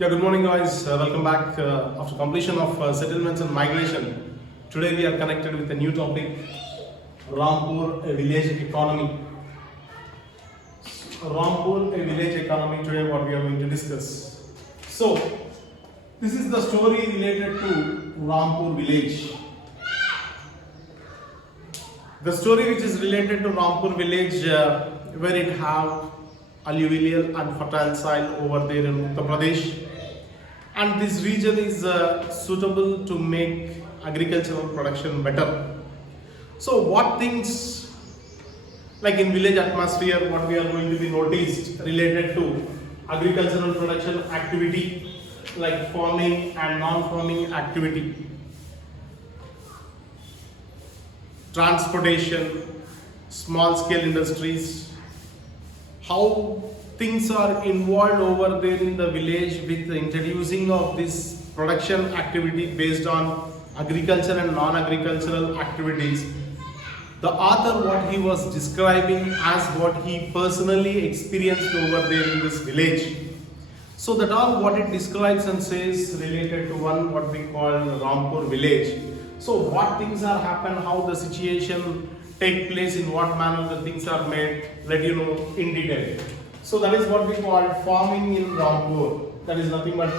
Yeah, good morning, guys. Welcome back after completion of settlements and migration. Today we are connected with a new topic, Rampur, a village economy. Rampur, a village economy. Today, what we are going to discuss. So, this is the story related to Rampur village. The story which is related to Rampur village, where it have alluvial and fertile soil over there in Uttar Pradesh, and this region is suitable to make agricultural production better. So what things like in village atmosphere, what we are going to be noticed related to agricultural production activity like farming and non-farming activity, transportation, small scale industries, how things are involved over there in the village with the introducing of this production activity based on agriculture and non-agricultural activities. The author, what he was describing as what he personally experienced over there in this village. So that all what it describes and says related to one what we call Rampur village. So what things are happen, how the situation take place, in what manner the things are made, let you know in detail. So that is what we call farming in Rampur. That is nothing but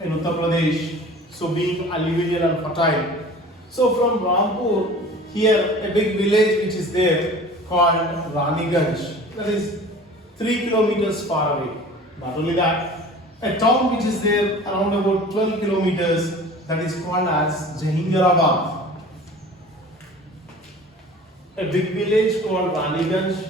in Uttar Pradesh. So being alluvial and fertile. So from Rampur, here a big village which is there called Raniganj. That is 3 kilometers far away. Not only that, a town which is there around about 12 kilometers, that is called as Jahingarabad. A big village called Raniganj,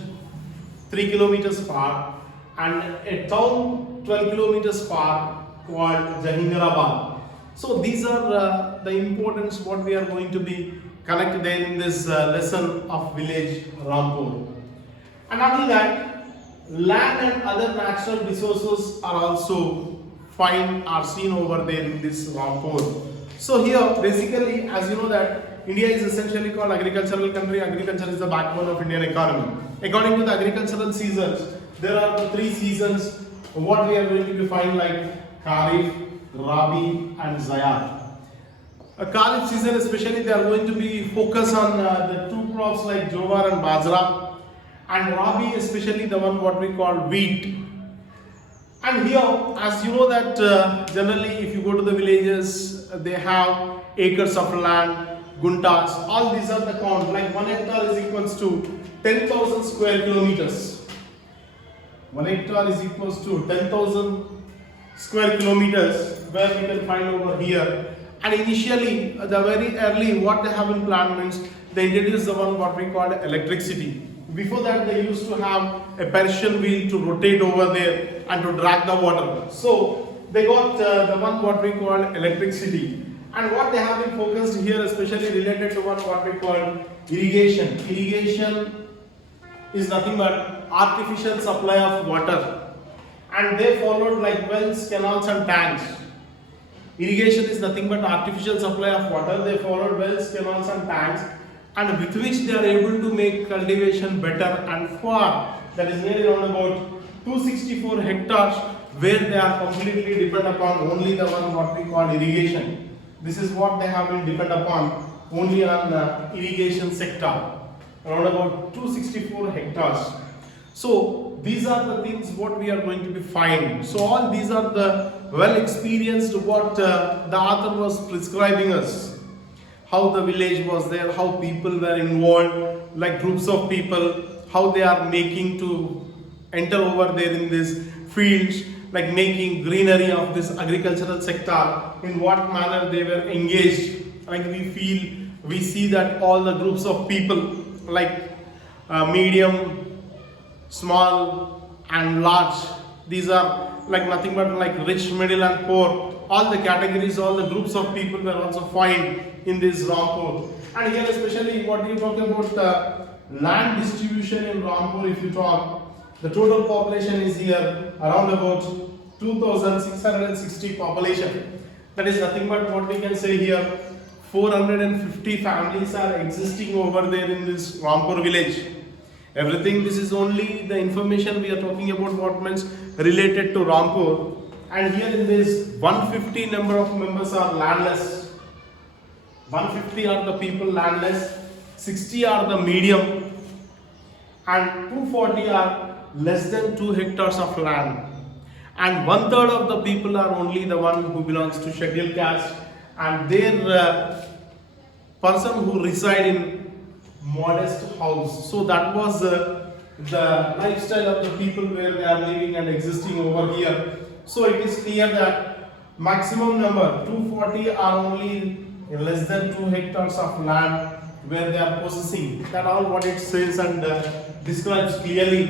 3 kilometers far, and a town 12 kilometers far called Jahingarabad. So these are the importance what we are going to be connected there in this lesson of village Rampur. And not only that, land and other natural resources are also seen over there in this Rampur. So here basically, as you know that India is essentially called agricultural country. Agriculture is the backbone of Indian economy. According to the agricultural seasons, there are the 3 seasons what we are going to find like Kharif, Rabi and Zayat. A Kharif season especially, they are going to be focused on the 2 crops like Jowar and Bajra, and Rabi especially the one what we call wheat. And here, as you know that generally if you go to the villages, they have acres of land, guntas, all these are the count, like 1 hectare is equals to 10,000 square kilometers. 1 hectare is equals to 10,000 square kilometers, where we can find over here. And initially, the very early what they have in plan means they introduced the one what we call electricity. Before that, they used to have a Persian wheel to rotate over there and to drag the water. So they got the one what we call electricity. And what they have been focused here, especially related to one what we call irrigation. Irrigation is nothing but artificial supply of water. And they followed like wells, canals and tanks. Irrigation is nothing but artificial supply of water. They followed wells, canals and tanks, and with which they are able to make cultivation better and far. That is nearly around about 264 hectares, where they are completely dependent upon only the one what we call irrigation. This is what they have been dependent upon, only on the irrigation sector, around about 264 hectares. So these are the things what we are going to be finding. So all these are the well experienced what the author was prescribing us. How the village was there, how people were involved, like groups of people, how they are making to enter over there in these fields, like making greenery of this agricultural sector, in what manner they were engaged. Like we see that all the groups of people like medium, small and large, these are like nothing but like rich, middle and poor. All the categories, all the groups of people were also found in this Rampur. And here especially what you talk about land distribution in Rampur, if you talk, the total population is here around about 2,660 population. That is nothing but what we can say here, 450 families are existing over there in this Rampur village. Everything, this is only the information we are talking about what means related to Rampur. And here in this 150 number of members are landless. 150 are the people landless, 60 are the medium, and 240 are less than 2 hectares of land. And 1/3 of the people are only the one who belongs to scheduled caste, and their person who reside in modest house. So that was the lifestyle of the people where they are living and existing over here. So it is clear that maximum number 240 are only less than 2 hectares of land where they are possessing. That all what it says, and describes clearly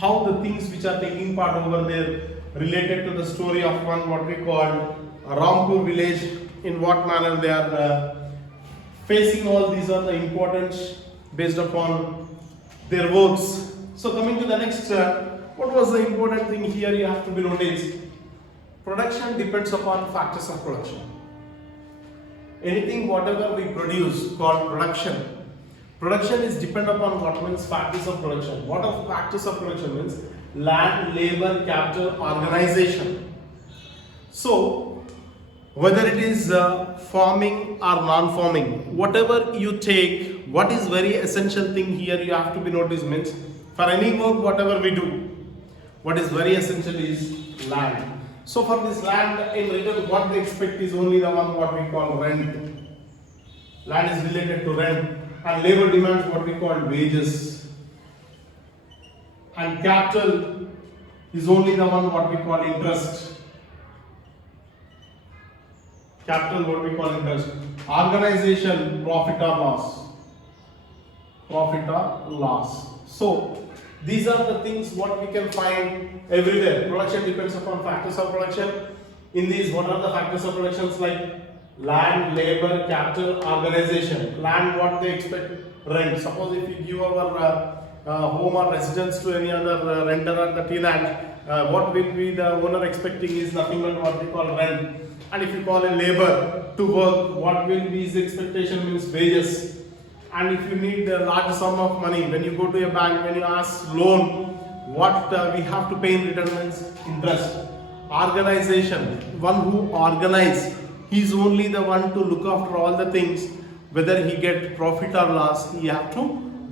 how the things which are taking part over there related to the story of one what we call Rampur village, in what manner they are facing all these are the importance based upon their works. So coming to the next, what was the important thing here you have to be noticed? Production depends upon factors of production. Anything whatever we produce called production. Production is dependent upon what means factors of production. What are factors of production means? Land, labor, capital, organization. So whether it is farming or non-farming, whatever you take, what is very essential thing here you have to be noticed means, for any work whatever we do, what is very essential is land. So for this land, in return what they expect is only the one what we call rent. Land is related to rent, and labor demands what we call wages. And capital is only the one what we call interest. Capital what we call interest. Organization, profit or loss. Profit or loss. So these are the things what we can find everywhere. Production depends upon factors of production. In these, what are the factors of productions like land, labor, capital, organization. Land, what they expect, rent. Suppose if you give our home or residence to any other renter or the tenant, what will be the owner expecting is nothing but what we call rent. And if you call a labor to work, what will be his expectation means wages. And if you need a large sum of money, when you go to a bank, when you ask loan, what we have to pay in return means interest. Organization, one who organize, he is only the one to look after all the things, whether he get profit or loss, he have to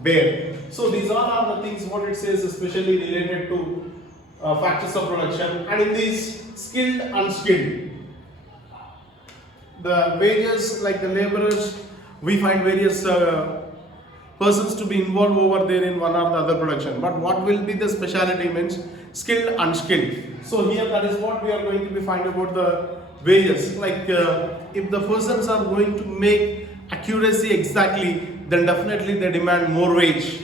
bear. So these all are the things what it says, especially related to factors of production. And in these, skilled, unskilled, the wages like the laborers, we find various persons to be involved over there in one or the other production. But what will be the speciality means skilled, unskilled. So here that is what we are going to be find about the wages. Like if the persons are going to make accuracy exactly, then definitely they demand more wage.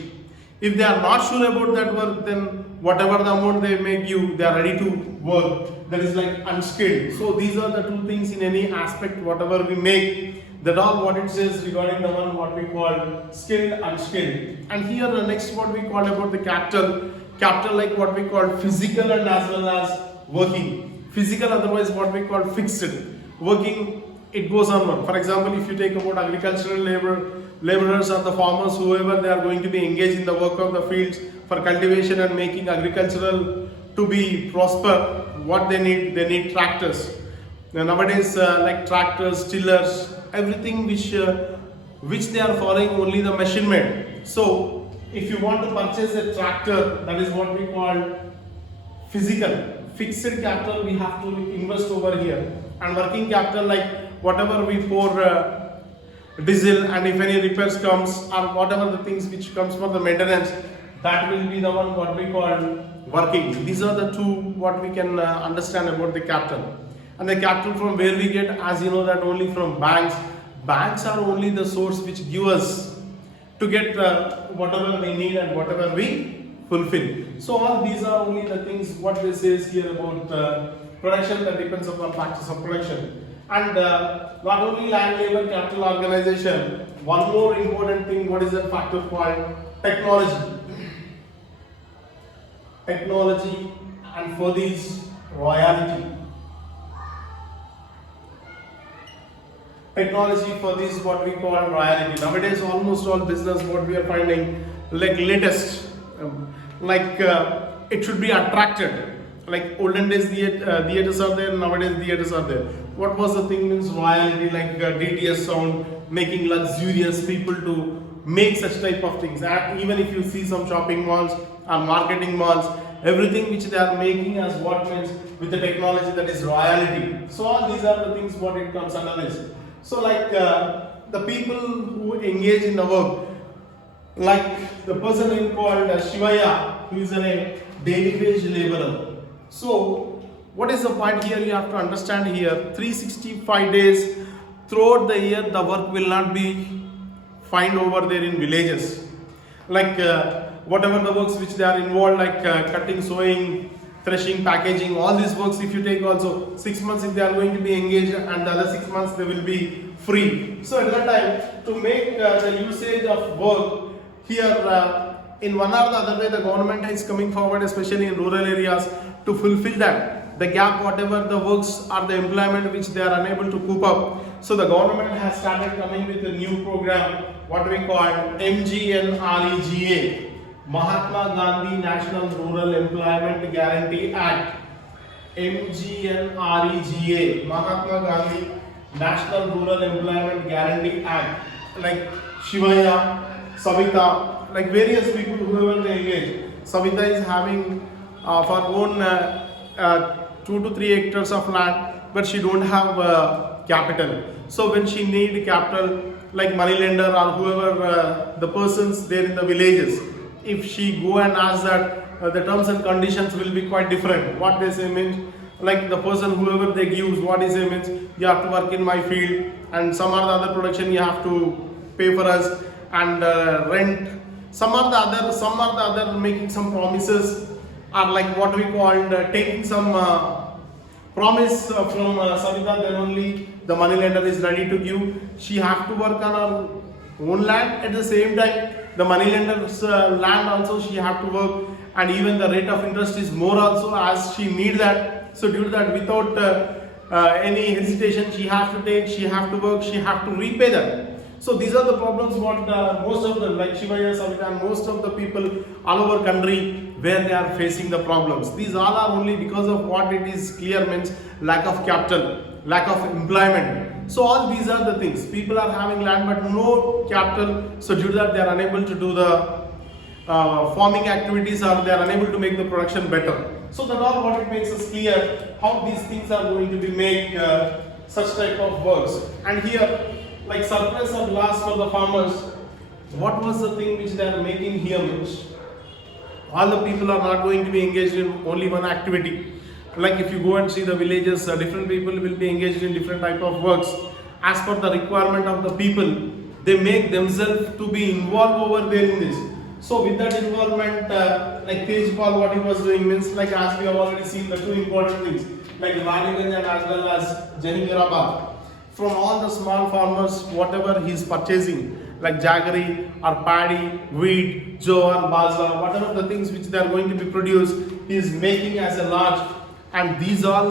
If they are not sure about that work, then whatever the amount they make you, they are ready to work. That is like unskilled. So these are the two things in any aspect, whatever we make. That all what it says regarding the one what we call skilled, unskilled. And here the next what we call about the capital. Capital like what we call physical and as well as working. Physical otherwise what we call fixed. Working, it goes on. For example, if you take about agricultural laborers or the farmers, whoever they are going to be engaged in the work of the fields for cultivation and making agricultural to be prosper, what they need tractors. Now, nowadays like tractors, tillers, everything which they are following only the machine made. So if you want to purchase a tractor, that is what we call physical. Fixed capital we have to invest over here, and working capital like whatever we pour diesel, and if any repairs comes or whatever the things which comes for the maintenance, that will be the one what we call working. These are the two what we can understand about the capital. And the capital from where we get, as you know that only from banks. Banks are only the source which give us to get whatever we need and whatever we fulfill. So all these are only the things what they says here about production that depends upon factors of production. And not only land, labor, capital, organization, one more important thing, what is that factor called? Technology. Technology, and for these, royalty. Technology, for this what we call royalty. Nowadays almost all business what we are finding like latest, it should be attracted. like olden days theaters are there, nowadays theaters are there. What was the thing means royalty, like DTS sound, making luxurious people to make such type of things. And even if you see some shopping malls or marketing malls, everything which they are making as what means with the technology, that is royalty. So all these are the things what it comes under this. So like the people who engage in the work, like the person in called Shivaya, who is a daily wage laborer. So what is the point here? You have to understand here, 365 days throughout the year the work will not be find over there in villages. Like whatever the works which they are involved, like cutting, sewing, threshing, packaging, all these works, if you take also 6 months if they are going to be engaged, and the other 6 months they will be free. So at that time, to make the usage of work here, in one or the other way, the government is coming forward, especially in rural areas, to fulfill that, the gap, whatever the works or the employment which they are unable to cope up. So the government has started coming with a new program, what we call MGNREGA, Mahatma Gandhi National Rural Employment Guarantee Act. MGNREGA, Mahatma Gandhi National Rural Employment Guarantee Act. Like Shivaya, Savita, like various people, whoever they engage. Savita is having for own 2 to 3 hectares of land, but she don't have capital. So when she need capital, like money lender or whoever the persons there in the villages, if she go and ask that, the terms and conditions will be quite different. What they say means, like the person whoever they give, what they say means, you have to work in my field, and some are the other production you have to pay for us, and rent. Some are the other making some promises, are like what we call taking some promise from Savita, then only the money lender is ready to give. She have to work on her own land, at the same time the money lender's land also she have to work, and even the rate of interest is more also as she need that. So due to that, without any hesitation, she have to take, she have to work, she have to repay that. So these are the problems what most of them, like Shivaya, Savita, and most of the people all over country where they are facing the problems. These all are only because of what it is clear means lack of capital, lack of employment. So all these are the things. People are having land but no capital. So due to that, they are unable to do the farming activities, or they are unable to make the production better. So that all what it makes us clear how these things are going to be made such type of works. And here, like surplus or loss for the farmers, what was the thing which they are making here means, all the people are not going to be engaged in only one activity. Like if you go and see the villages, different people will be engaged in different type of works. As per the requirement of the people, they make themselves to be involved over there in this. So with that involvement, like Tejpal, what he was doing means, like as we have already seen the two important things, like Raniganj and as well as Jahingarabad. From all the small farmers, whatever he is purchasing, like jaggery or paddy, wheat, jowar, bajra, whatever the things which they are going to be produced, he is making as a large, and these all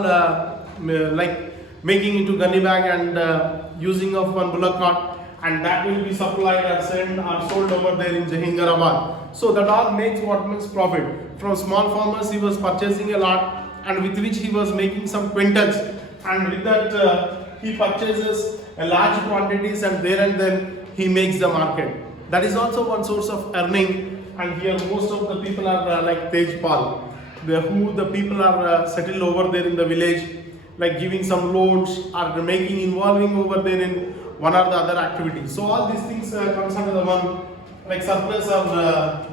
like making into gunny bag and using of one bullock cart, and that will be supplied and sent or sold over there in Jahingarabad. So that all makes what means profit. From small farmers he was purchasing a lot, and with which he was making some quintals, and with that he purchases a large quantities, and there and then he makes the market. That is also one source of earning. And here most of the people are like Tejpal, who the people are settled over there in the village, like giving some loans or making involving over there in one or the other activities. So all these things comes under the one, like surplus or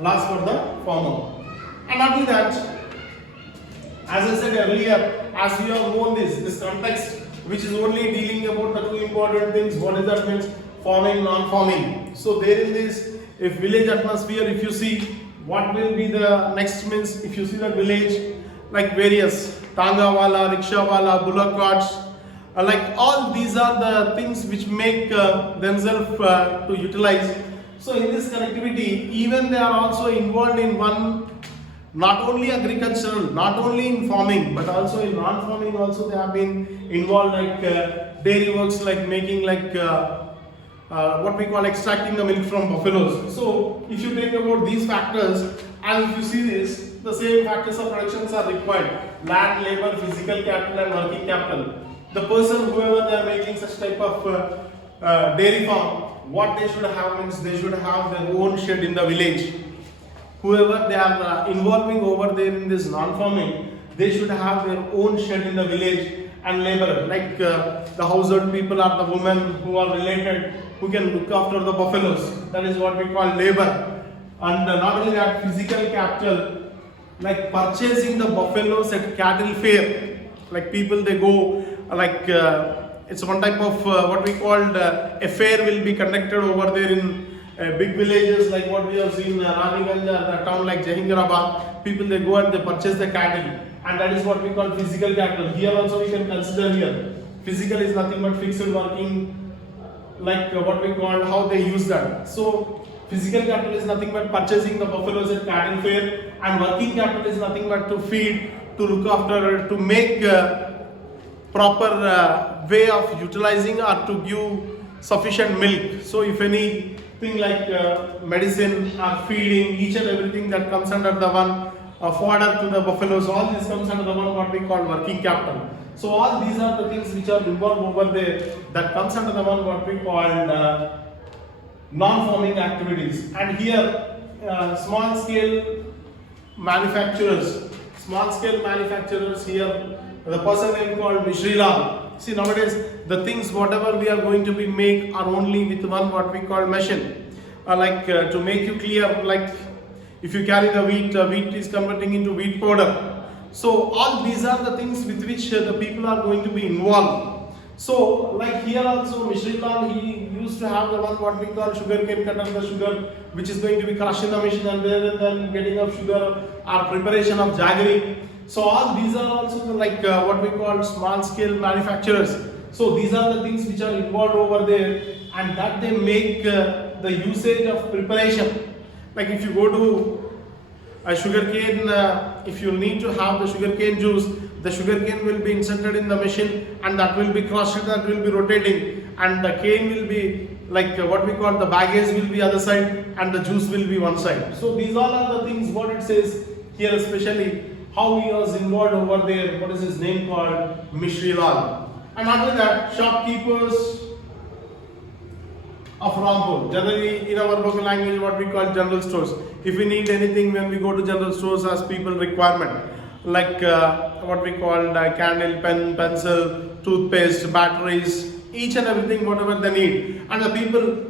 loss for the farmer. And not only that, as I said earlier, as we have known this context, which is only dealing about the two important things. What is that means? Farming, non-farming. So there in this, if village atmosphere, if you see, what will be the next means, if you see the village, like various tanga wala, rickshaw wala, bullock carts, like all these are the things which make themselves to utilize. So in this connectivity, even they are also involved in one, not only agricultural, not only in farming, but also in non-farming also they have been involved, like dairy works, like making like what we call extracting the milk from buffaloes. So if you think about these factors, and if you see this, the same factors of productions are required. land, labor, physical capital and working capital. The person, whoever they are making such type of dairy farm, what they should have means they should have their own shed in the village. Whoever they are involving over there in this non-farming, they should have their own shed in the village. And labor, like the household people are the women who are related, who can look after the buffaloes. That is what we call labor. And not only that, physical capital, like purchasing the buffaloes at cattle fair. Like people, they go, like it's one type of what we called a fair will be conducted over there in big villages, like what we have seen Raniganj, a town like Jahingarabad. People, they go and they purchase the cattle, and that is what we call physical capital. Here also we can consider here physical is nothing but fixed working, like what we call how they use that. So physical capital is nothing but purchasing the buffaloes at cattle fair, and working capital is nothing but to feed, to look after, to make proper way of utilizing or to give sufficient milk. So if anything like medicine or feeding, each and everything that comes under the one fodder to the buffaloes, all this comes under the one what we call working capital. So all these are the things which are involved over there that comes under the one what we call non-farming activities. And here small scale manufacturers here, the person name called Mishrilal. See, nowadays the things whatever we are going to be make are only with one what we call machine. To make you clear, like if you carry the wheat is converting into wheat powder. So all these are the things with which the people are going to be involved. So like here also Mishrilal, he used to have the one what we call sugarcane cutter, the sugar which is going to be crushed in the machine, and then getting of sugar or preparation of jaggery. So all these are also like what we call small scale manufacturers. So these are the things which are involved over there, and that they make the usage of preparation. Like if you go to a sugarcane, if you need to have the sugarcane juice, the sugarcane will be inserted in the machine, and that will be crushed, that will be rotating, and the cane will be like what we call the baggage will be other side, and the juice will be one side. So these all are the things what it says here, especially how he was involved over there. What is his name called? Mishrilal. And after that, shopkeepers of Rampur. Generally in our local language what we call general stores. If we need anything when we go to general stores as people requirement, like what we call candle, pen, pencil, toothpaste, batteries, each and everything whatever they need. And the people,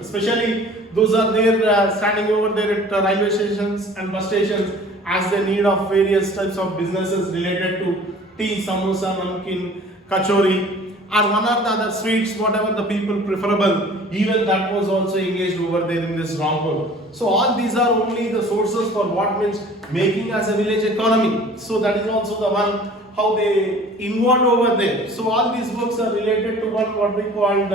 especially those are there standing over there at railway stations and bus stations, as they need of various types of businesses related to tea, samosa, namkeen, kachori, or one or the other sweets, whatever the people preferable, even that was also engaged over there in this Rampur. So all these are only the sources for what means making as a village economy. So that is also the one how they involved over there. So all these works are related to one what we called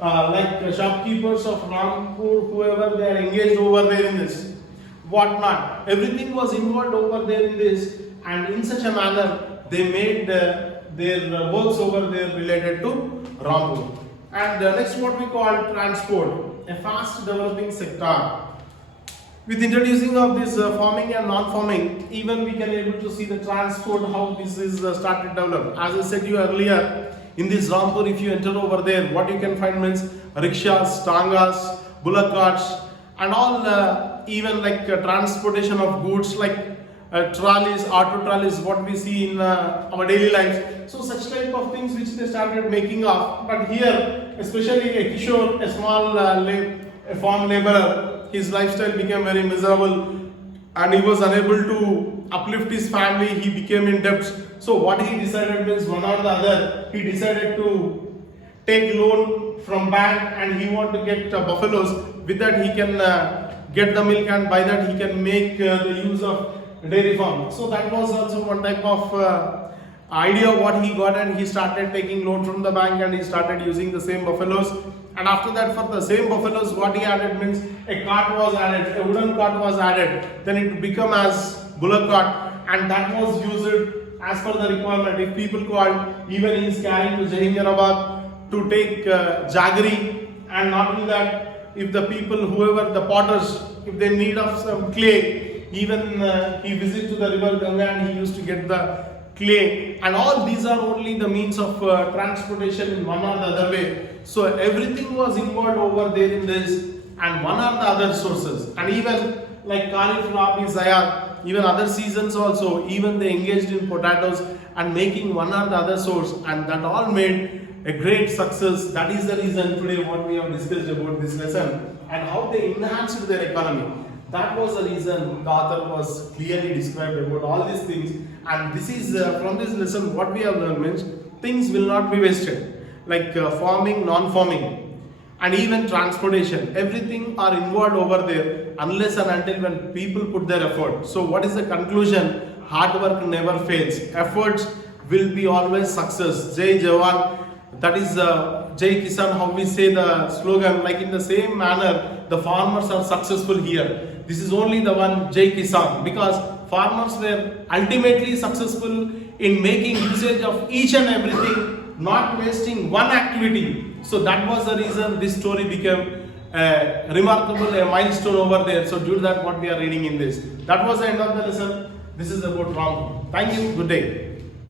like shopkeepers of Rampur, whoever they are engaged over there in this. Whatnot, everything was involved over there in this, and in such a manner they made their works over there related to Rampur. And next what we call transport, a fast developing sector. With introducing of this farming and non-farming, even we can able to see the transport, how this is started developed. As I said you earlier, in this Rampur, if you enter over there, what you can find means rickshaws, tangas, bullock carts, and all even like transportation of goods like trolleys, auto trolleys, what we see in our daily lives. So such type of things which they started making of. But here, especially a Kishore, a small a farm laborer, his lifestyle became very miserable, and he was unable to uplift his family. He became in debt. So what he decided means one or the other, he decided to take loan from bank, and he want to get buffaloes. With that he can get the milk, and by that he can make the use of dairy farm. So that was also one type of idea what he got, and he started taking loan from the bank, and he started using the same buffaloes. And after that, for the same buffaloes, what he added means a cart was added, a wooden cart was added, then it became as bullock cart, and that was used as per the requirement. If people called, even he is carrying to Jahingarabad to take jaggery. And not only that, if the people, whoever the potters, if they need of some clay, Even he visited to the river Ganga and he used to get the clay, and all these are only the means of transportation in one or the other way. So everything was involved over there in this, and one or the other sources. And even like Khalif, Rabi, Zayat, even other seasons also, even they engaged in potatoes and making one or the other source, and that all made a great success. That is the reason today what we have discussed about this lesson and how they enhanced their economy. That was the reason the author was clearly described about all these things. And this is from this lesson what we have learned means things will not be wasted, like farming, non-farming, and even transportation. Everything are involved over there unless and until when people put their effort. So what is the conclusion? Hard work never fails. Efforts will be always success. Jai Jawan. That is Jai Kisan, how we say the slogan. Like in the same manner, the farmers are successful here. This is only the one Jai Kisan, because farmers were ultimately successful in making usage of each and everything, not wasting one activity. So that was the reason this story became remarkable, a milestone over there. So due to that, what we are reading in this. That was the end of the lesson. This is about Rampur. Thank you. Good day.